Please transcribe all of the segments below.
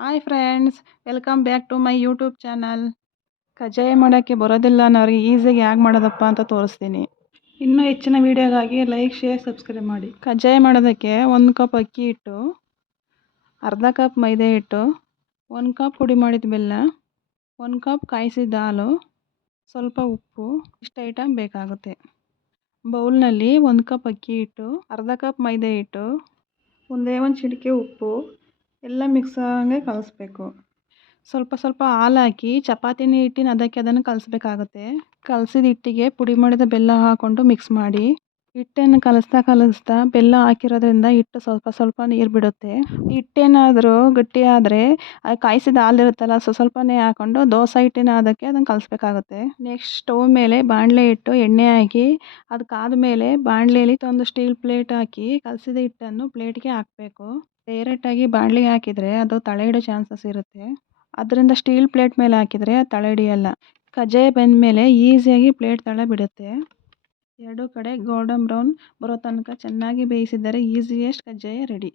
Hi friends, welcome back to my YouTube channel. ಕಜ್ಜಾಯ ಮಾಡೋಕ್ಕೆ ಬರೋದಿಲ್ಲ ಅನ್ನೋರಿಗೆ ಈಸಿಯಾಗಿ ಹೇಗೆ ಮಾಡೋದಪ್ಪ ಅಂತ ತೋರಿಸ್ತೀನಿ. ಇನ್ನೂ ಹೆಚ್ಚಿನ ವೀಡಿಯೋಗಾಗಿ ಲೈಕ್, ಶೇರ್, ಸಬ್ಸ್ಕ್ರೈಬ್ ಮಾಡಿ. ಕಜ್ಜಾಯ ಮಾಡೋದಕ್ಕೆ 1 ಕಪ್ ಅಕ್ಕಿ ಹಿಟ್ಟು, ಅರ್ಧ ಕಪ್ ಮೈದಾ ಹಿಟ್ಟು, 1 ಕಪ್ ಪುಡಿ ಮಾಡಿದ ಬೆಲ್ಲ, 1 ಕಪ್ ಕಾಯಿಸಿದ ಹಾಲು, ಸ್ವಲ್ಪ ಉಪ್ಪು, ಇಷ್ಟು ಐಟಮ್ ಬೇಕಾಗುತ್ತೆ. ಬೌಲ್ನಲ್ಲಿ 1 ಕಪ್ ಅಕ್ಕಿ ಹಿಟ್ಟು, ಅರ್ಧ ಕಪ್ ಮೈದಾ ಹಿಟ್ಟು, ಒಂದೇ ಒಂದು ಚಿಟಿಕೆ ಉಪ್ಪು ಎಲ್ಲ ಮಿಕ್ಸ್ ಆಗಂಗೆ ಕಲಿಸ್ಬೇಕು. ಸ್ವಲ್ಪ ಸ್ವಲ್ಪ ಹಾಲು ಹಾಕಿ ಚಪಾತಿನ ಹಿಟ್ಟಿನ ಅದನ್ನು ಕಲಿಸ್ಬೇಕಾಗುತ್ತೆ. ಕಲಸಿದ ಹಿಟ್ಟಿಗೆ ಪುಡಿ ಮಾಡಿದ ಬೆಲ್ಲ ಹಾಕ್ಕೊಂಡು ಮಿಕ್ಸ್ ಮಾಡಿ. ಹಿಟ್ಟನ್ನು ಕಲಿಸ್ತಾ ಬೆಲ್ಲ ಹಾಕಿರೋದ್ರಿಂದ ಹಿಟ್ಟು ಸ್ವಲ್ಪ ಸ್ವಲ್ಪ ನೀರು ಬಿಡುತ್ತೆ. ಹಿಟ್ಟೇನಾದರೂ ಗಟ್ಟಿ ಆದರೆ ಕಾಯಿಸಿದ ಹಾಲು ಇರುತ್ತಲ್ಲ, ಸ್ವಲ್ಪನೇ ಹಾಕ್ಕೊಂಡು ದೋಸೆ ಹಿಟ್ಟಿನ ಅದನ್ನು ಕಲಿಸ್ಬೇಕಾಗುತ್ತೆ. ನೆಕ್ಸ್ಟ್ ಸ್ಟವ್ ಮೇಲೆ ಬಾಣಲೆ ಇಟ್ಟು ಎಣ್ಣೆ ಹಾಕಿ ಅದಕ್ಕಾದ್ಮೇಲೆ ಬಾಣಲೆಯಲ್ಲಿ ಒಂದು ಸ್ಟೀಲ್ ಪ್ಲೇಟ್ ಹಾಕಿ ಕಲಸಿದ ಹಿಟ್ಟನ್ನು ಪ್ಲೇಟ್ಗೆ ಹಾಕಬೇಕು. ಡೈರೆಕ್ಟಾಗಿ ಬಾಣಲೆಗೆ ಹಾಕಿದರೆ ಅದು ತಳ ಹಿಡೋ ಚಾನ್ಸಸ್ ಇರುತ್ತೆ. ಅದರಿಂದ ಸ್ಟೀಲ್ ಪ್ಲೇಟ್ ಮೇಲೆ ಹಾಕಿದರೆ ತಳ ಹಿಡಿಯಲ್ಲ. ಕಜ್ಜಾಯ ಬೆಂದಮೇಲೆ ಈಸಿಯಾಗಿ ಪ್ಲೇಟ್ ತಳ ಬಿಡುತ್ತೆ. ಎರಡು ಕಡೆ ಗೋಲ್ಡನ್ ಬ್ರೌನ್ ಬರೋ ತನಕ ಚೆನ್ನಾಗಿ ಬೇಯಿಸಿದರೆ ಈಸಿಯೆಸ್ಟ್ ಕಜ್ಜಾಯ ರೆಡಿ.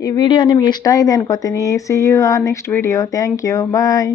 ಈ ವಿಡಿಯೋ ನಿಮಗೆ ಇಷ್ಟ ಆಗಿದೆ ಅನ್ಕೋತೀನಿ. See you on next video. Thank you. Bye.